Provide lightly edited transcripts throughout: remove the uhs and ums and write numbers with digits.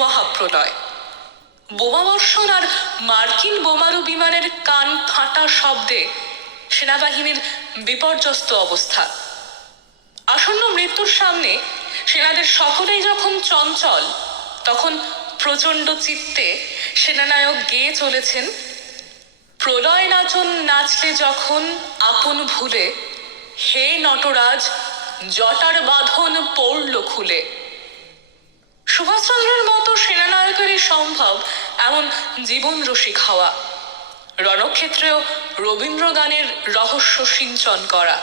মহাপ্রলয়। বোমাবর্ষণ আর মার্কিন বোমারু বিমানের কান ফাটা শব্দে সেনাবাহিনীর বিপর্যস্ত অবস্থা। আসন্ন মৃত্যুর সামনে সেনাদের সকলেই যখন চঞ্চল, তখন প্রচণ্ড চিত্তে সেনানায়ক গেয়ে চলেছেন, প্রলয় নাচন নাচলে যখন আপন ভুলে, হে নটরাজ জটার বাঁধন পড়ল খুলে। সুভাষচন্দ্রের মতো সেনানায়কেরই সম্ভব এমন জীবন রসিক হওয়া, রণক্ষেত্রেও রবীন্দ্র গানের রহস্য সিঞ্চন করা।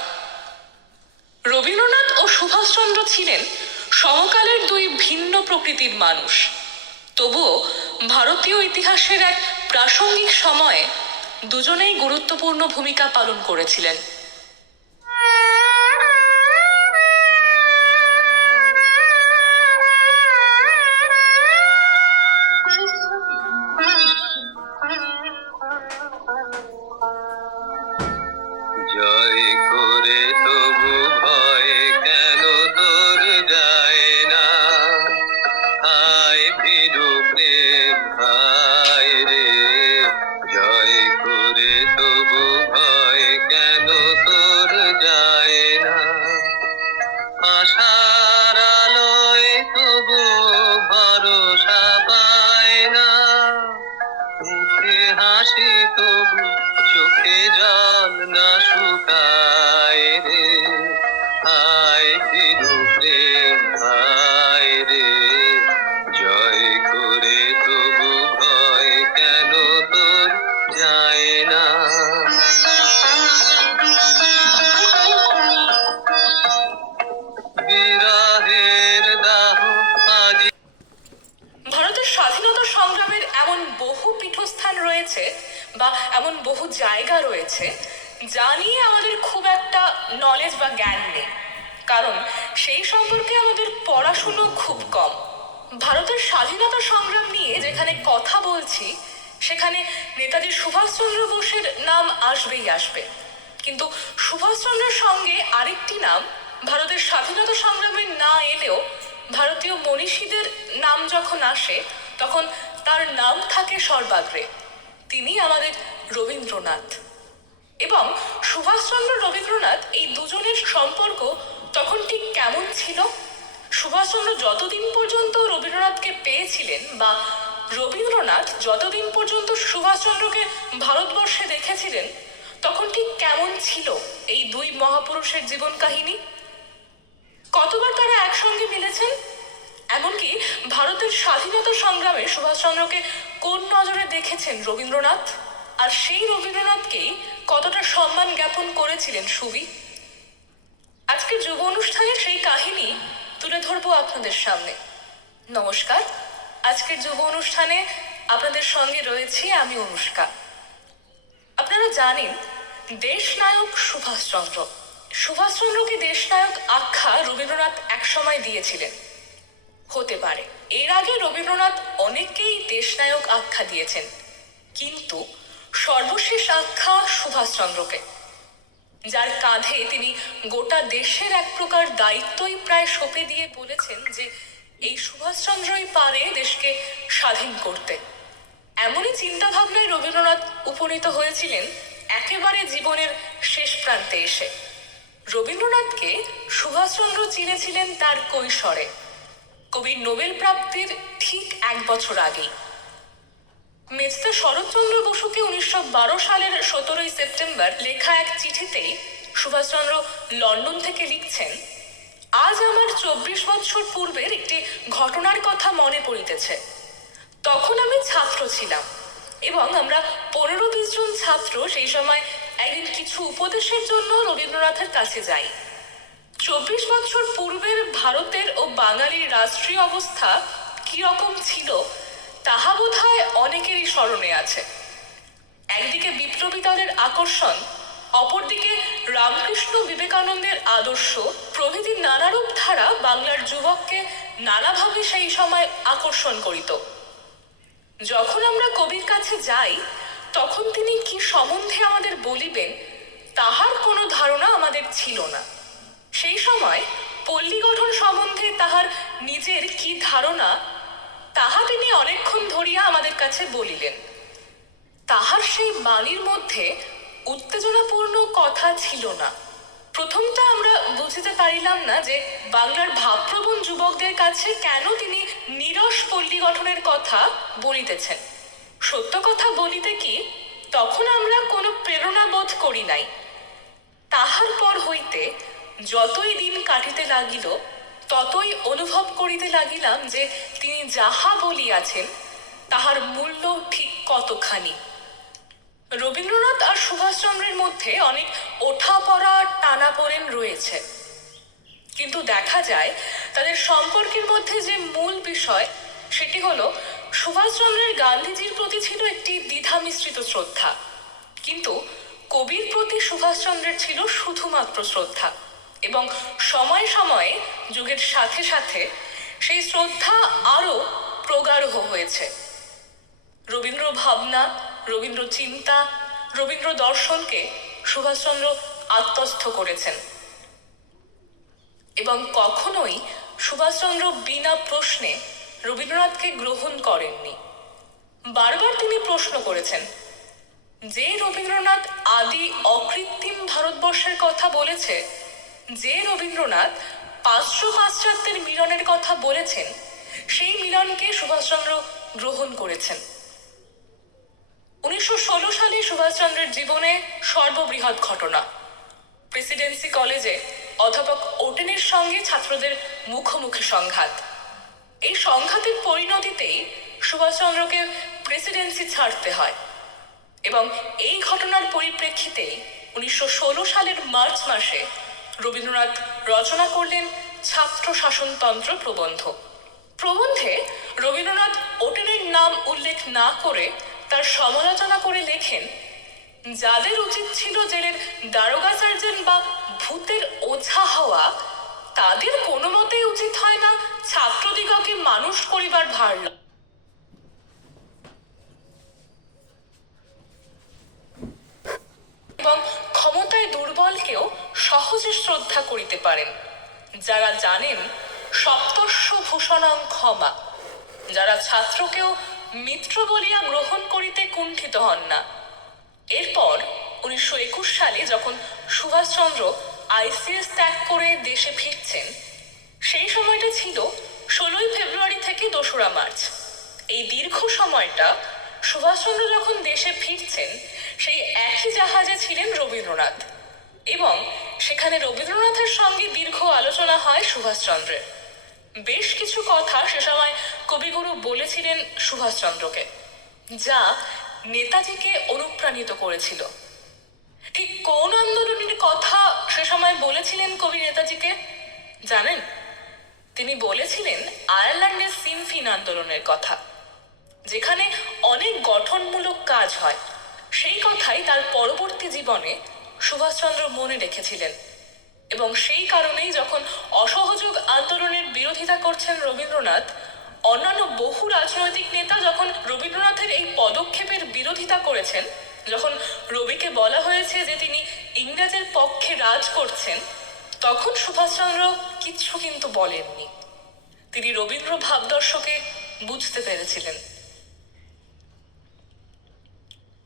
রবীন্দ্রনাথ ও সুভাষচন্দ্র ছিলেন সমকালের দুই ভিন্ন প্রকৃতির মানুষ, তবুও ভারতীয় ইতিহাসের এক প্রাসঙ্গিক সময়ে দুজনেই গুরুত্বপূর্ণ ভূমিকা পালন করেছিলেন। জয় করে তবু ভয় কেন তোর যায় না, হায় ভীরু প্রেম হায় রে। জয় করে তবু ভয় কেন তোর যায় না, আশার আলোয় তবু ভরসা পায় না, মুখে হাসি তবু চোখে জল না শুকায় রে। হায় ভীরু প্রেম হায় রে, জয় করে তবু ভয় কেন তোর যায় না। বিরহের দাহ আজ ভারতের স্বাধীনতা সংগ্রামের এমন বহু পীঠস্থান রয়েছে বা এমন বহু জায়গা রয়েছে যা নিয়ে আমাদের খুব একটা নলেজ বা জ্ঞান নেই, কারণ সেই সম্পর্কে আমাদের পড়াশুনো খুব কম। ভারতের স্বাধীনতা সংগ্রাম নিয়ে যেখানে কথা বলছি সেখানে নেতাজি সুভাষচন্দ্র বোসের নাম আসবেই আসবে, কিন্তু সুভাষচন্দ্রের সঙ্গে আরেকটি নাম ভারতের স্বাধীনতা সংগ্রামে না এলেও ভারতীয় মনীষীদের নাম যখন আসে তখন তার নাম থাকে সর্বাগ্রে। তিনি আমাদের রবীন্দ্রনাথ। এবং সুভাষচন্দ্র রবীন্দ্রনাথ এই দুজনের সম্পর্ক তখন ঠিক কেমন ছিল? সুভাষচন্দ্র যতদিন পর্যন্ত রবীন্দ্রনাথকে পেয়েছিলেন বা রবীন্দ্রনাথ যতদিন পর্যন্ত সুভাষচন্দ্রকে ভারতবর্ষে দেখেছিলেন, তখন ঠিক কেমন ছিল এই দুই মহাপুরুষের জীবন কাহিনী? কতবার তারা একসঙ্গে মিলেছেন? এমনকি ভারতের স্বাধীনতা সংগ্রামে সুভাষচন্দ্রকে কোন নজরে দেখেছেন রবীন্দ্রনাথ, আর সেই রবীন্দ্রনাথকেই কতটা সম্মান জ্ঞাপন করেছিলেন সুবি? আজকের যুব অনুষ্ঠানে সেই কাহিনী তুলে ধরবো আপনাদের সামনে। নমস্কার, আজকের যুব অনুষ্ঠানে আপনাদের সঙ্গে রয়েছি আমি অনুষ্কা। আপনারা জানেন দেশনায়ক সুভাষচন্দ্র। সুভাষচন্দ্রকে দেশনায়ক আখ্যা রবীন্দ্রনাথ একসময় দিয়েছিলেন। হতে পারে এর আগে রবীন্দ্রনাথ অনেককেই দেশনায়ক আখ্যা দিয়েছেন, কিন্তু সর্বশেষ আখ্যা সুভাষচন্দ্রকে, যার কাঁধে তিনি গোটা দেশের এক প্রকার দায়িত্বই প্রায় সঁপে দিয়ে বলেছেন যে এই সুভাষচন্দ্রই পারে দেশকে স্বাধীন করতে। এমনই চিন্তাভাবনায় রবীন্দ্রনাথ উপনীত হয়েছিলেন একেবারে জীবনের শেষ প্রান্তে এসে। রবীন্দ্রনাথকে সুভাষচন্দ্র চিনেছিলেন তার কৈশোরে, কবির নোবেল প্রাপ্তির ঠিক 1 বছর আগেই। মেজদা শরৎচন্দ্র বসুকে 1912 সালের 17 সেপ্টেম্বর লেখা এক চিঠিতেই সুভাষচন্দ্র লন্ডন থেকে লিখছেন, আজ আমার 24 বৎসর পূর্বের একটি ঘটনার কথা মনে পড়িতেছে। তখন আমি ছাত্র ছিলাম এবং আমরা 15-20 জন ছাত্র সেই সময় একদিন কিছু উপদেশের জন্য রবীন্দ্রনাথের কাছে যাই। 24 বছর পূর্বের ভারতের ও বাঙালির রাষ্ট্রীয় অবস্থা কি রকম ছিল তাহা বোধহয় অনেকেরই স্মরণে আছে। একদিকে বিপ্লবী দলের আকর্ষণ, অপরদিকে রামকৃষ্ণ বিবেকানন্দের আদর্শ প্রভৃতি নানারূপ ধারা বাংলার যুবককে নানাভাবে সেই সময় আকর্ষণ করিত। যখন আমরা কবির কাছে যাই তখন তিনি কি সম্বন্ধে আমাদের বলিবেন তাহার কোনো ধারণা আমাদের ছিল না। সেই সময় পল্লী গঠন সম্বন্ধে তাহার নিজের কি ধারণা তাহা তিনি অনেকক্ষণ ধরিয়া আমাদের কাছে বলিলেন। তাহার সেই বাণীর মধ্যে উত্তেজনাপূর্ণ কথা ছিল না। প্রথমটা আমরা বুঝিতে পারিলাম না যে বাংলার ভাবপ্রবণ যুবকদের কাছে কেন তিনি নিরস পল্লী গঠনের কথা বলিতেছেন। সত্য কথা বলিতে কি, তখন আমরা কোনো প্রেরণা বোধ করি নাই। তাহার পর হইতে যতই দিন কাটিতে লাগিল ততই অনুভব করিতে লাগিলাম যে তিনি যাহা বলিয়াছেন তাহার মূল্য ঠিক কতখানি। রবীন্দ্রনাথ আর সুভাষচন্দ্রের মধ্যে অনেক ওঠাপড়া টানাপোড়েন রয়েছে, কিন্তু দেখা যায় তাদের সম্পর্কের মধ্যে যে মূল বিষয় সেটি হলো সুভাষচন্দ্রের গান্ধীজির প্রতি ছিল একটি দ্বিধা মিশ্রিত শ্রদ্ধা, কিন্তু কবির প্রতি সুভাষচন্দ্রের ছিল শুধুমাত্র শ্রদ্ধা, এবং সময়ে সময়ে যুগের সাথে সাথে সেই শ্রদ্ধা আরও প্রগাঢ় হয়েছে। রবীন্দ্র ভাবনা, রবীন্দ্র চিন্তা, রবীন্দ্র দর্শনকে সুভাষচন্দ্র আত্মস্থ করেছেন, এবং কখনোই সুভাষচন্দ্র বিনা প্রশ্নে রবীন্দ্রনাথকে গ্রহণ করেননি। বারবার তিনি প্রশ্ন করেছেন, যে রবীন্দ্রনাথ আদি অকৃত্রিম ভারতবর্ষের কথা বলেছে, যে রবীন্দ্রনাথ পাশ্চাত্যের মিলনের কথা বলেছেন, সেই মিলনকে সুভাষচন্দ্র গ্রহণ করেছেন। 1916 সালে সুভাষচন্দ্রের জীবনে সর্ববৃহৎ ঘটনা, প্রেসিডেন্সি কলেজে অধ্যাপক ওটেনের সঙ্গে ছাত্রদের মুখোমুখি সংঘাত। এই সংঘাতের পরিণতিতেই সুভাষচন্দ্রকে প্রেসিডেন্সি ছাড়তে হয়, এবং এই ঘটনার পরিপ্রেক্ষিতেই 1916 সালের মার্চ মাসে রবীন্দ্রনাথ রচনা করলেন ছাত্র শাসনতন্ত্র প্রবন্ধ। প্রবন্ধে রবীন্দ্রনাথ ওটেনের নাম উল্লেখ না করে তার সমালোচনা করে লেখেন, যাদের উচিত ছিল জেলের দারোগা সার্জন বা ভূতের ওঝা হওয়া, তাদের কোনো মতেই উচিত হয় না ছাত্রদিগকে মানুষ করিবার ভার এবং ক্ষমতায় দুর্বলকেও সহজে শ্রদ্ধা করিতে পারেন, যারা জানেন সপ্তস্য ভূষণাং ক্ষমা, যারা ছাত্রকেও মিত্র বলিয়া গ্রহণ করিতে কুণ্ঠিত হন না। এরপর 1921 সালে যখন সুভাষচন্দ্র আইসিএস ত্যাগ করে দেশে ফিরছেন, সেই সময়টা ছিল 16 ফেব্রুয়ারি থেকে 2রা মার্চ। এই দীর্ঘ সময়টা সুভাষচন্দ্র যখন দেশে ফিরছেন, সেই একই জাহাজে ছিলেন রবীন্দ্রনাথ, এবং সেখানে রবীন্দ্রনাথের সঙ্গে দীর্ঘ আলোচনা হয় সুভাষচন্দ্রের। বেশ কিছু কথা সে সময় কবিগুরু বলেছিলেন সুভাষচন্দ্রকে, যা নেতাজিকে অনুপ্রাণিত করেছিল। ঠিক কোন আন্দোলনের কথা সে সময় বলেছিলেন কবি নেতাজিকে জানেন? তিনি বলেছিলেন আয়ারল্যান্ডের সিনফিন আন্দোলনের কথা, যেখানে অনেক গঠনমূলক কাজ হয়। সেই কথাই তার পরবর্তী জীবনে সুভাষচন্দ্র মনে রেখেছিলেন, এবং সেই কারণেই যখন অসহযোগ আন্দোলনের বিরোধিতা করছেন রবীন্দ্রনাথ, অন্যান্য বহু রাজনৈতিক নেতা যখন রবীন্দ্রনাথের এই পদক্ষেপের বিরোধিতা করেছেন, যখন রবিকে বলা হয়েছে যে তিনি ইংরেজের পক্ষে রাজ করছেন, তখন সুভাষচন্দ্র কিচ্ছু কিন্তু বলেননি। তিনি রবীন্দ্র ভাবদর্শকে বুঝতে পেরেছিলেন।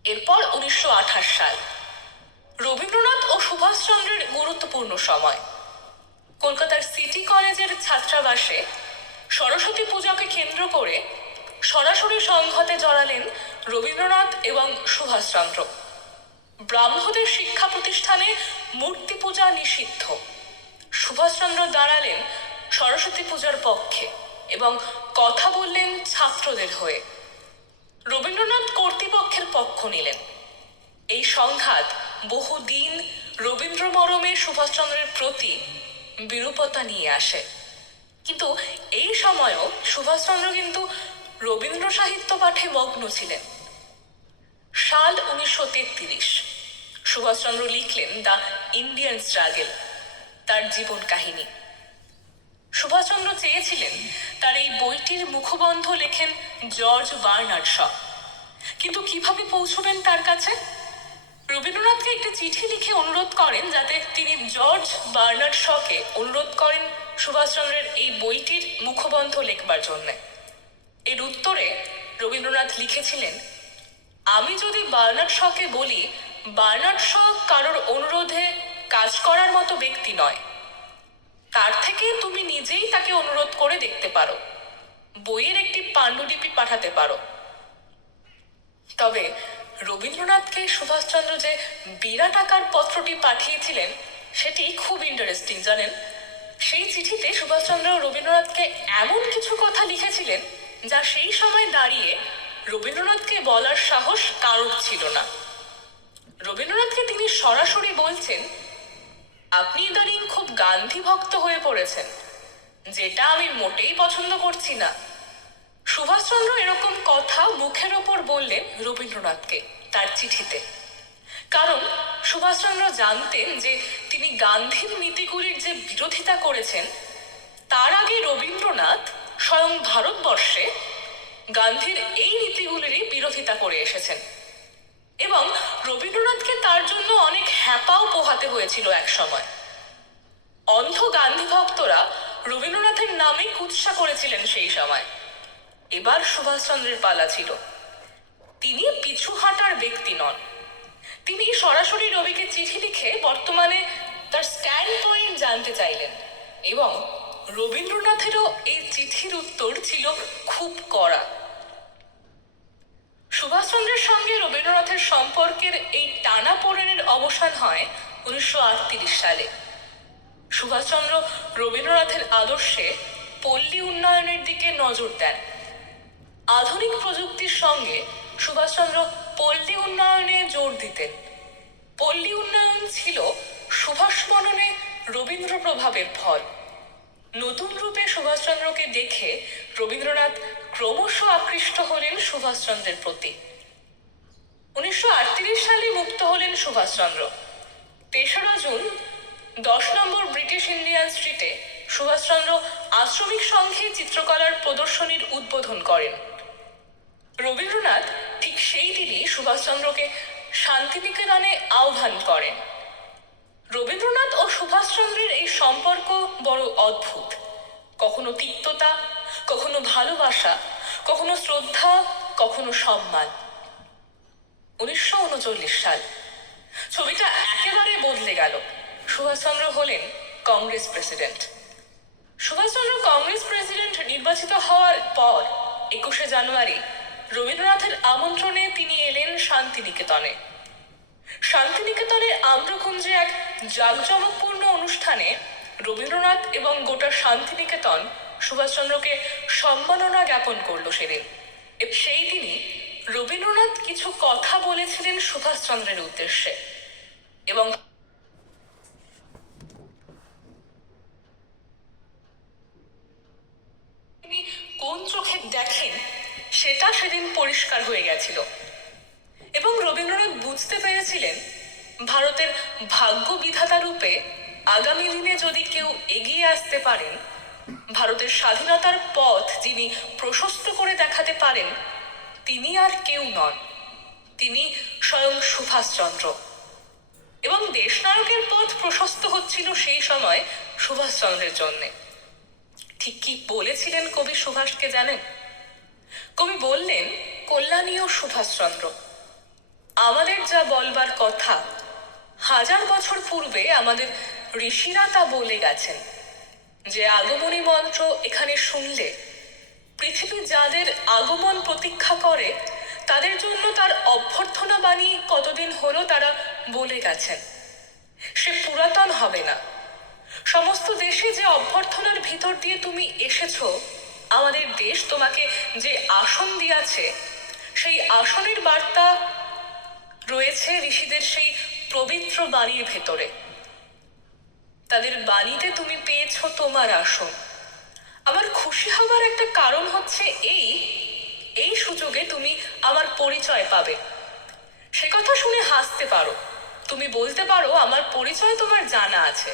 এরপর 1928 সাল, রবীন্দ্রনাথ ও সুভাষচন্দ্রের গুরুত্বপূর্ণ সময়। কলকাতার সিটি কলেজের ছাত্রাবাসে সরস্বতী পূজাকে কেন্দ্র করে সরাসরি সংঘাতে জড়ালেন রবীন্দ্রনাথ এবং সুভাষচন্দ্র। ব্রাহ্মদের শিক্ষা প্রতিষ্ঠানে মূর্তি পূজা নিষিদ্ধ। সুভাষচন্দ্র দাঁড়ালেন সরস্বতী পূজার পক্ষে এবং কথা বললেন ছাত্রদের হয়ে। রবীন্দ্রনাথ কর্তৃপক্ষের পক্ষ নিলেন। এই সংঘাত বহুদিন রবীন্দ্র মরমে সুভাষচন্দ্রের প্রতি বিরূপতা নিয়ে আসে, কিন্তু এই সময়ও সুভাষচন্দ্র কিন্তু রবীন্দ্র সাহিত্য পাঠে মগ্ন ছিলেন। সাল 1933, সুভাষচন্দ্র লিখলেন দ্য ইন্ডিয়ান স্ট্রাগল, তার জীবন কাহিনী। সুভাষচন্দ্র চেয়েছিলেন তার এই বইটির মুখবন্ধ লেখেন জর্জ বার্নার্ড শ, কিন্তু কিভাবে পৌঁছবেন তার কাছে? রবীন্দ্রনাথকে একটি চিঠি লিখে অনুরোধ করেন যাতে তিনি জর্জ বার্নার্ড শকে অনুরোধ করেন সুভাষচন্দ্রের এই বইটির মুখবন্ধ লেখবার জন্য। এর উত্তরে রবীন্দ্রনাথ লিখেছিলেন, আমি যদি বার্নার্ড শকে বলি, বার্নার্ড শ কারোর অনুরোধে কাজ করার মতো ব্যক্তি নয়, তার থেকে তুমি নিজেই তাকে অনুরোধ করে দেখতে পারো, বইয়ের একটি পাণ্ডুলিপি পাঠাতে পারো। তবে রবীন্দ্রনাথকে সুভাষচন্দ্র যে বিরাট আকার পত্রটি পাঠিয়েছিলেন সেটি খুব ইন্টারেস্টিং, জানেন? সেই চিঠিতে সুভাষচন্দ্র রবীন্দ্রনাথকে এমন কিছু কথা লিখেছিলেন যা সেই সময় দাঁড়িয়ে রবীন্দ্রনাথকে বলার সাহস কারোর ছিল না। রবীন্দ্রনাথকে তিনি সরাসরি বলছেন, আপনি ইদানিং খুব গান্ধী ভক্ত হয়ে পড়েছেন, যেটা আমি মোটেই পছন্দ করছি না। সুভাষচন্দ্র এরকম কথা মুখের ওপর বললেন রবীন্দ্রনাথকে তার চিঠিতে, কারণ সুভাষচন্দ্র জানতেন যে তিনি গান্ধীর নীতিগুলির যে বিরোধিতা করেছেন, তার আগে রবীন্দ্রনাথ স্বয়ং ভারতবর্ষে গান্ধীর এই নীতিগুলিরই বিরোধিতা করে এসেছেন এবং রবীন্দ্রনাথকে তার জন্য অনেক হ্যাপাও পোহাতে হয়েছিল এক সময়। অন্ধ গান্ধী ভক্তরা রবীন্দ্রনাথের নামে কুৎসা করেছিলেন সেই সময়। এবার সুভাষচন্দ্রের পালা ছিল। তিনি পিছু হাঁটার ব্যক্তি নন। তিনি সরাসরি রবিকে চিঠি লিখে বর্তমানে তার স্ট্যান্ড পয়েন্ট জানতে চাইলেন এবং রবীন্দ্রনাথেরও এই চিঠির উত্তর ছিল খুব কড়া। সুভাষচন্দ্রের সঙ্গে রবীন্দ্রনাথের সম্পর্কের এই টানাপোড়েনের অবসান হয় 1938 সালে। সুভাষচন্দ্র রবীন্দ্রনাথের আদর্শে পল্লী উন্নয়নের দিকে নজর দেন। আধুনিক প্রযুক্তির সঙ্গে সুভাষচন্দ্র পল্লী উন্নয়নে জোর দিতেন। পল্লী উন্নয়ন ছিল সুভাষ মননে রবীন্দ্র প্রভাবের ফল। নতুন রূপে সুভাষচন্দ্রকে দেখে রবীন্দ্রনাথ ক্রমশ আকৃষ্ট হলেন সুভাষচন্দ্রের প্রতি। 1938 সালে মুক্ত হলেন সুভাষচন্দ্র। 3রা জুন 10 নম্বর ব্রিটিশ ইন্ডিয়ান স্ট্রিটে সুভাষচন্দ্র আশ্রমিক সংঘে চিত্রকলার প্রদর্শনীর উদ্বোধন করেন। রবীন্দ্রনাথ ঠিক সেই দিনই সুভাষচন্দ্রকে শান্তিনিকেতনে আহ্বান করেন। রবীন্দ্রনাথ ও সুভাষচন্দ্রের এই সম্পর্ক বড় অদ্ভুত, কখনো তিক্ততা, কখনো ভালোবাসা, কখনো শ্রদ্ধা, কখনো সম্মান। 1939 সাল, ছবিটা একেবারে বদলে গেল। সুভাষচন্দ্র হলেন কংগ্রেস প্রেসিডেন্ট। সুভাষচন্দ্র কংগ্রেস প্রেসিডেন্ট নির্বাচিত হওয়ার পর 21শে জানুয়ারি রবীন্দ্রনাথের আমন্ত্রণে তিনি এলেন শান্তিনিকেতনে। শান্তিনিকেতনের আম্রকুঞ্জে এক জাঁকজমকপূর্ণ অনুষ্ঠানে রবীন্দ্রনাথ এবং গোটা শান্তিনিকেতন সুভাষচন্দ্রকে সম্মাননা জ্ঞাপন করল সেদিন। সেই দিনই রবীন্দ্রনাথ কিছু কথা বলেছিলেন সুভাষচন্দ্রের উদ্দেশ্যে এবং তিনি কোন চোখে দেখেন সেটা সেদিন পরিষ্কার হয়ে গেছিল এবং রবীন্দ্রনাথ বুঝতে পেরেছিলেন ভারতের ভাগ্য বিধাতা রূপে আগামী দিনে যদি কেউ এগিয়ে আসতে পারেন, ভারতের স্বাধীনতার পথ যিনি প্রশস্ত করে দেখাতে পারেন, তিনি আর কেউ নন, তিনি স্বয়ং সুভাষচন্দ্র। এবং দেশনায়কের পথ প্রশস্ত হচ্ছিল সেই সময় সুভাষচন্দ্রের জন্যে। ঠিক কি বলেছিলেন কবি সুভাষকে জানেন? কবি বললেন, কল্যাণীয় সুভাষচন্দ্র, আমাদের যা বলবার কথা 1000 বছর পূর্বে আমাদের ঋষিরা তা বলে গেছেন, যে আগমনী মন্ত্র এখানে শুনলে পৃথিবী যাদের আগমন প্রতীক্ষা করে তাদের জন্য তার অভ্যর্থনা বাণী কতদিন হলো তারা বলে গেছেন। সে পুরাতন হবে না। সমস্ত দেশে যে অভ্যর্থনার ভিতর দিয়ে তুমি এসেছো, আমাদের দেশ তোমাকে যে আসন দিয়াছে, সেই আসনের বার্তা রয়েছে ঋষিদের সেই পবিত্র বাণীর ভেতরে। তাদের বাণীতে তুমি পেয়েছো তোমার আসন। আমার খুশি হবার একটা কারণ হচ্ছে এই সুযোগে তুমি আমার পরিচয় পাবে। সে কথা শুনে হাসতে পারো, তুমি বলতে পারো আমার পরিচয় তোমার জানা আছে,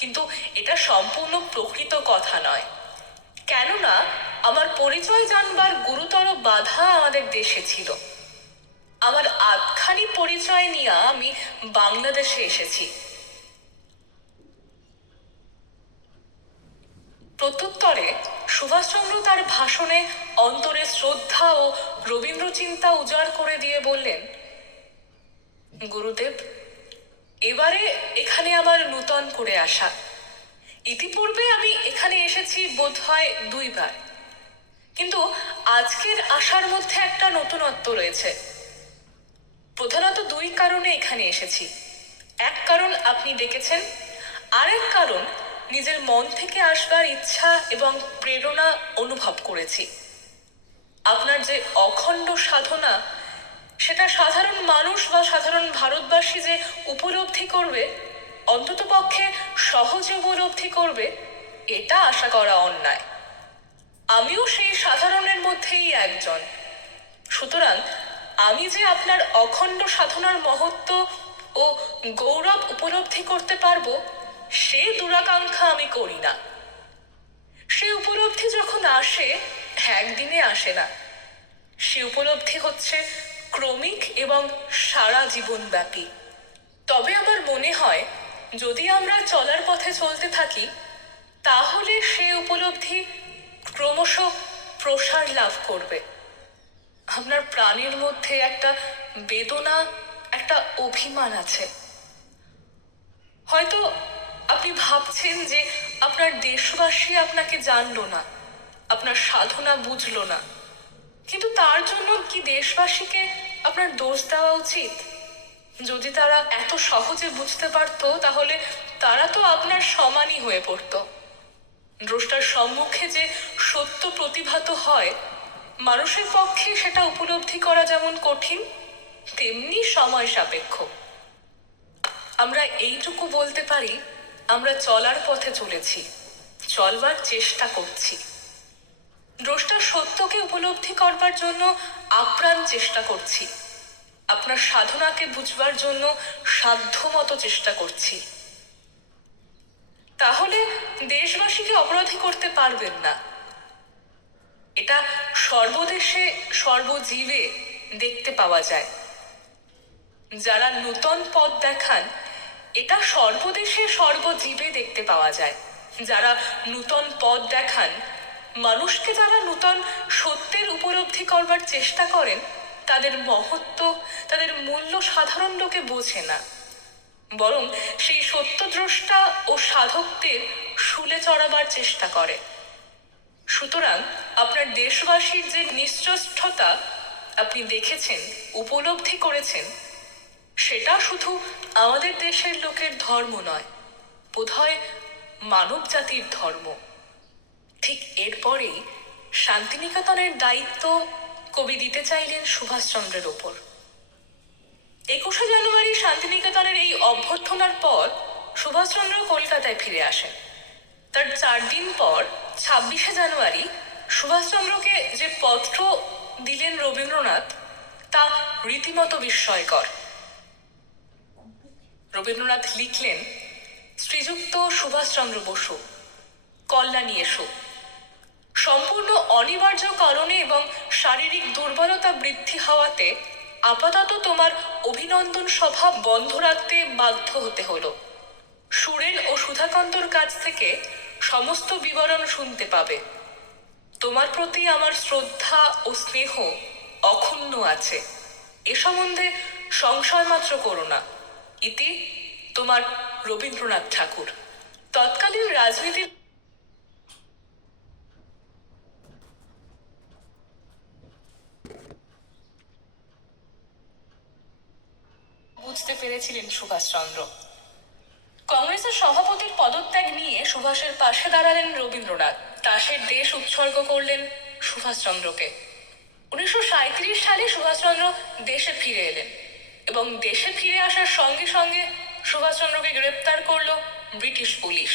কিন্তু এটা সম্পূর্ণ প্রকৃত কথা নয়। কেননা আমার পরিচয় জানবার গুরুতর বাধা আমাদের দেশে ছিল। আমার আধখানি পরিচয় নিয়ে আমি বাংলাদেশে এসেছি। প্রত্যুত্তরে সুভাষচন্দ্র তার ভাষণে অন্তরে শ্রদ্ধা ও রবীন্দ্র চিন্তা উজাড় করে দিয়ে বললেন, গুরুদেব, এবারে এখানে আমার নূতন করে আসা। ইতিপূর্বে আমি এখানে এসেছি বোধহয় 2 বার, কিন্তু আজকের আসার মধ্যে একটা নতুনত্ব রয়েছে। প্রধানত 2 কারণে এখানে এসেছি। এক কারণ আপনি দেখেছেন, আরেক কারণ নিজের মন থেকে আসবার ইচ্ছা এবং প্রেরণা অনুভব করেছি। আপনার যে অখণ্ড সাধনা, সেটা সাধারণ মানুষ বা সাধারণ ভারতবাসী যে উপলব্ধি করবে, অন্ততপক্ষে সহজে উপলব্ধি করবে, এটা আশা করা অন্যায়। আমিও সেই সাধারণের মধ্যেই একজন। সুতরাং আমি যে আপনার অখণ্ড সাধনার মহত্ব ও গৌরব উপলব্ধি করতে পারবো, সে দুরাকাঙ্ক্ষা আমি করি না। সে উপলব্ধি যখন আসে, একদিনে আসে না। সে উপলব্ধি হচ্ছে ক্রমিক এবং সারা জীবনব্যাপী। তবে আমার মনে হয়, যদি আমরা চলার পথে চলতে থাকি, তাহলে সে উপলব্ধি ক্রমশ প্রসার লাভ করবে। আপনার প্রাণের মধ্যে একটা বেদনা, একটা অভিমান আছে। হয়তো আপনি ভাবছেন যে আপনার দেশবাসী আপনাকে জানলো না, আপনার সাধনা বুঝলো না, কিন্তু তার জন্য কি দেশবাসীকে আপনার দোষ দেওয়া উচিত? যদি তারা এত সহজে বুঝতে পারত, তাহলে তারা তো আপনার সমানই হয়ে পড়ত। দ্রষ্টার সম্মুখে যে সত্য প্রতিভাত হয়, মানুষের পক্ষে সেটা উপলব্ধি করা যেমন কঠিন, তেমনি সময় সাপেক্ষ। আমরা এইটুকু বলতে পারি, আমরা চলার পথে চলেছি, চলবার চেষ্টা করছি। দ্রষ্টার সত্যকে উপলব্ধি করবার জন্য আপ্রাণ চেষ্টা করছি। আপনার সাধনাকে বুঝবার জন্য সাধ্যমতো চেষ্টা করছি। তাহলে দেশবাসীকে অপরাধী করতে পারবেন না। এটা সর্বদেশে সর্বজীবে দেখতে পাওয়া যায়। যারা নূতন পথ দেখান, এটা সর্বদেশে সর্বজীবে দেখতে পাওয়া যায়। যারা নূতন পথ দেখান, মানুষকে যারা নূতন সত্যের উপলব্ধি করবার চেষ্টা করেন, তাদের মহত্ব, তাদের মূল্য সাধারণ লোকে বোঝে না, বরং সেই সত্যদ্রষ্টা ও সাধকদের শুলে চড়াবার চেষ্টা করে। সুতরাং আপনার দেশবাসীর যে নিশ্চেষ্টতা আপনি দেখেছেন, উপলব্ধি করেছেন, সেটা শুধু আমাদের দেশের লোকের ধর্ম নয়, বোধহয় মানব জাতির ধর্ম। ঠিক এরপরেই শান্তিনিকেতনের দায়িত্ব কবি দিতে চাইলেন সুভাষচন্দ্রের ওপর। 21শে জানুয়ারি শান্তিনিকেতনের এই অভ্যর্থনার পর সুভাষচন্দ্র কলকাতায় ফিরে আসেন। তার 4 দিন পর 26শে জানুয়ারি সুভাষচন্দ্রকে যে পত্র দিলেন রবীন্দ্রনাথ, তা রীতিমতো বিস্ময়কর। রবীন্দ্রনাথ লিখলেন, শ্রীযুক্ত সুভাষচন্দ্র বসু, কল্যাণী এসো। সম্পূর্ণ অনিবার্য কারণে এবং শারীরিক দুর্বলতা বৃদ্ধি হওয়াতে আপাতত তোমার অভিনন্দন সভা বন্ধ রাখতে বাধ্য হতে হলো। সুরেন ও সুধাকান্তর কাছ থেকে সমস্ত বিবরণ শুনতে পাবে। তোমার প্রতি আমার শ্রদ্ধা ও স্নেহ অক্ষুণ্ণ আছে, এ সম্বন্ধে সংশয় মাত্র করো না। ইতি তোমার রবীন্দ্রনাথ ঠাকুর। তৎকালীন রাজনীতির বুঝতে পেরেছিলেন সুভাষচন্দ্র। কংগ্রেসের সভাপতির পদত্যাগ নিয়ে সুভাষের পাশে দাঁড়ালেন রবীন্দ্রনাথ। তাসের দেশ উৎসর্গ করলেন সুভাষচন্দ্রকে। 1937 সালে সুভাষচন্দ্র দেশে ফিরে এলেন এবং দেশে ফিরে আসার সঙ্গে সঙ্গে সুভাষচন্দ্রকে গ্রেপ্তার করল ব্রিটিশ পুলিশ।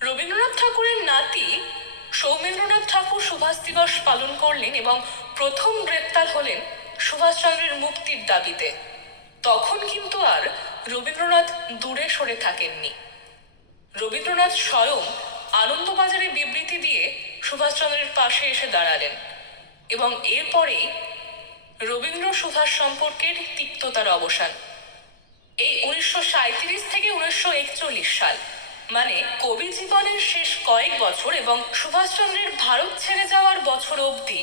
রবীন্দ্রনাথ ঠাকুরের নাতি সৌমেন্দ্রনাথ ঠাকুর সুভাষ দিবস পালন করলেন এবং প্রথম গ্রেপ্তার হলেন সুভাষচন্দ্রের মুক্তির দাবিতে। তখন কিন্তু আর রবীন্দ্রনাথ দূরে সরে থাকেননি। রবীন্দ্রনাথ স্বয়ং আনন্দবাজারে বিবৃতি দিয়ে সুভাষচন্দ্রের পাশে এসে দাঁড়ালেন এবং এরপরেই রবীন্দ্র সুভাষ সম্পর্কের তিক্ততার অবসান। এই 1937 থেকে 1941 সাল, মানে কবি জীবনের শেষ কয়েক বছর এবং সুভাষচন্দ্রের ভারত ছেড়ে যাওয়ার বছর অবধি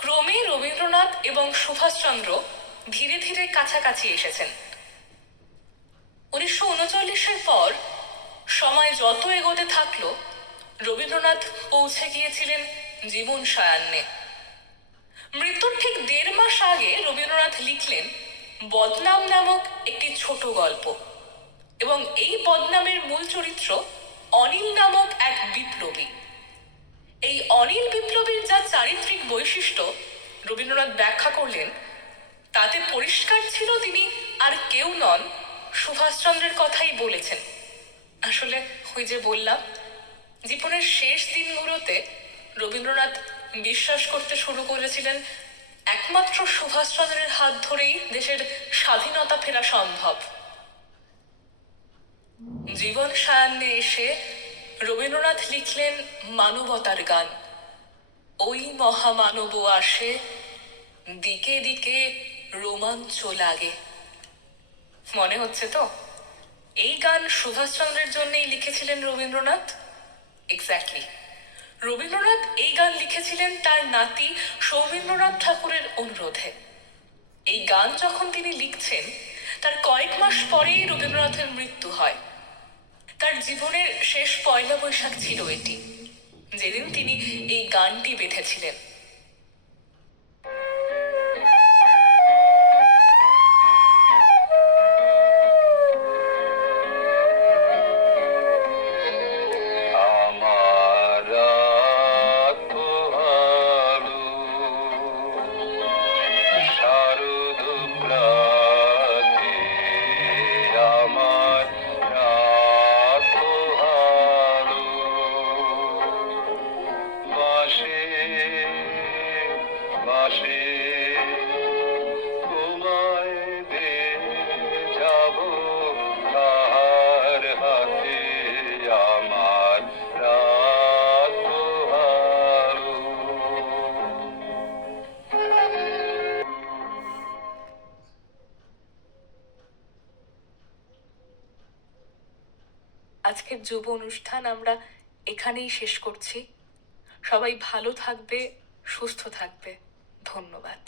ক্রমে রবীন্দ্রনাথ এবং সুভাষচন্দ্র ধীরে ধীরে কাছাকাছি এসেছেন। 1939-এর পর সময় যত এগোতে থাকলো, রবীন্দ্রনাথ পৌঁছে গিয়েছিলেন জীবন সায়ান্নে। মৃত্যুর ঠিক 1.5 মাস আগে রবীন্দ্রনাথ লিখলেন বদনাম নামক একটি ছোট গল্প, এবং এই বদনামের মূল চরিত্র অনিল নামক এক বিপ্লবী। এই অনিল বিপ্লবীর যা চারিত্রিক বৈশিষ্ট্য রবীন্দ্রনাথ ব্যাখ্যা করলেন, তাতে পরিষ্কার ছিল তিনি আর কেউ নন, সুভাষচন্দ্রের কথাই বলেছেন। আসলে ওই যে বললাম, জীবনের শেষ দিনগুলোতে রবীন্দ্রনাথ বিশ্বাস করতে শুরু করেছিলেন একমাত্র সুভাষচন্দ্রের হাত ধরেই দেশের স্বাধীনতা ফেরা সম্ভব। জীবন সায়ান্নে এসে রবীন্দ্রনাথ লিখলেন মানবতার গান। ওই মহামানব আসে, দিকে দিকে রোমাঞ্চ লাগে। মনে হচ্ছে তো এই গান সুভাষচন্দ্রের জন্যই লিখেছিলেন রবীন্দ্রনাথ? এক্স্যাক্টলি। রবীন্দ্রনাথ এই গান লিখেছিলেন তার নাতি সৌমেন্দ্রনাথ ঠাকুরের অনুরোধে। এই গান যখন তিনি লিখছেন, তার কয়েক মাস পরেই রবীন্দ্রনাথের মৃত্যু হয়। তার জীবনের শেষ পয়লা বৈশাখ ছিল এটি, যেদিন তিনি এই গানটি বেঁধেছিলেন। আমার রাত পোহালো, শারদ প্রাতে আমার রাত পোহালো, বাঁশে বাঁশে তোমায় দে যাব, তাহার হাতে আমার রাত পোহালো। আজকের যুব অনুষ্ঠান আমরা এখানেই শেষ করছি। সবাই ভালো থাকবে, সুস্থ থাকবে। ধন্যবাদ।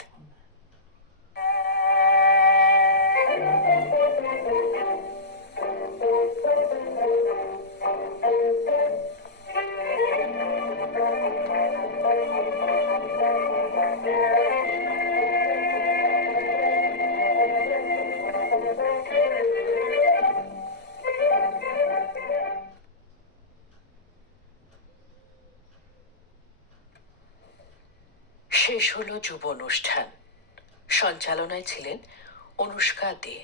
শেষ হলো যুব অনুষ্ঠান। সঞ্চালনায় ছিলেন অনুষ্কা দে।